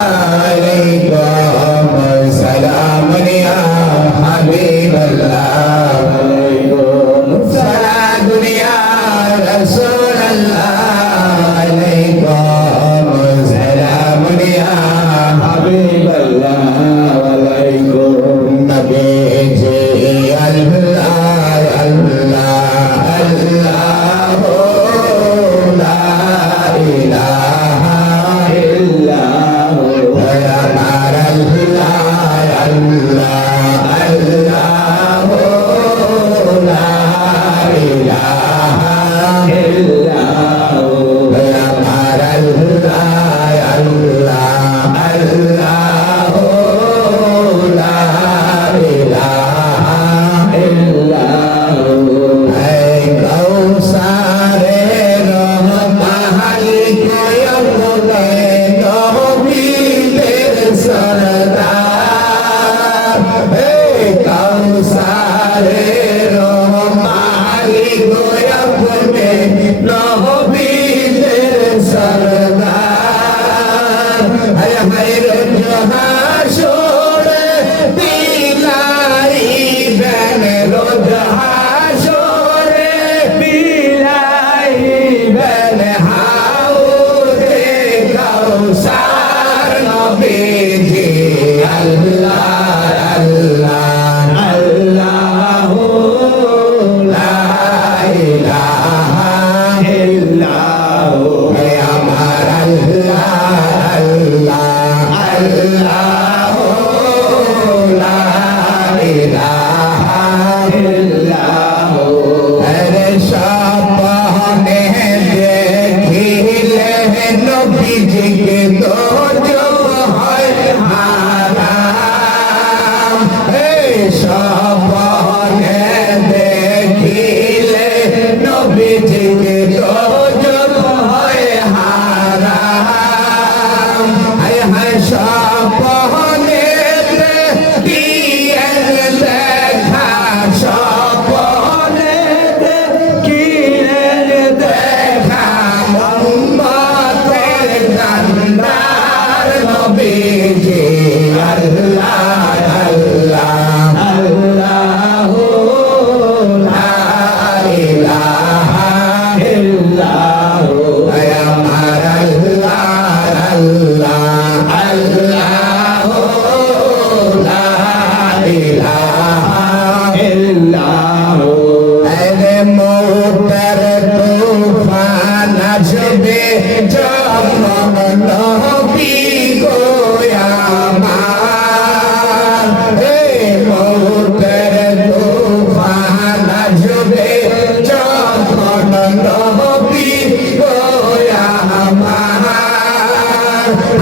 Bye. Aleluia.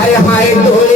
Aí vai doer.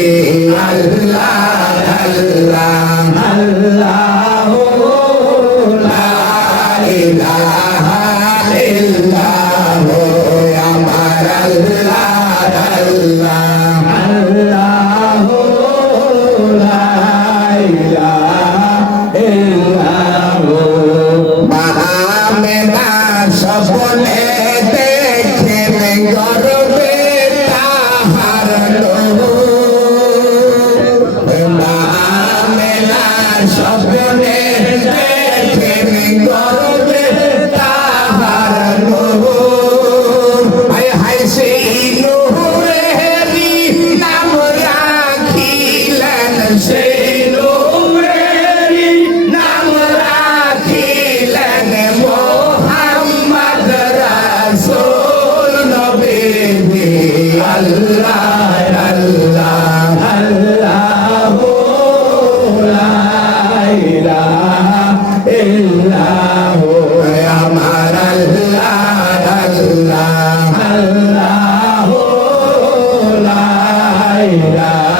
Senhor.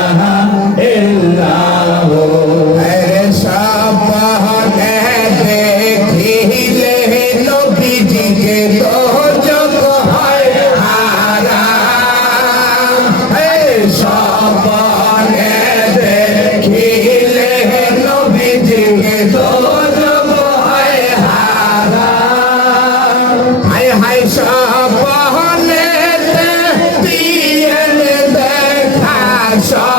inside.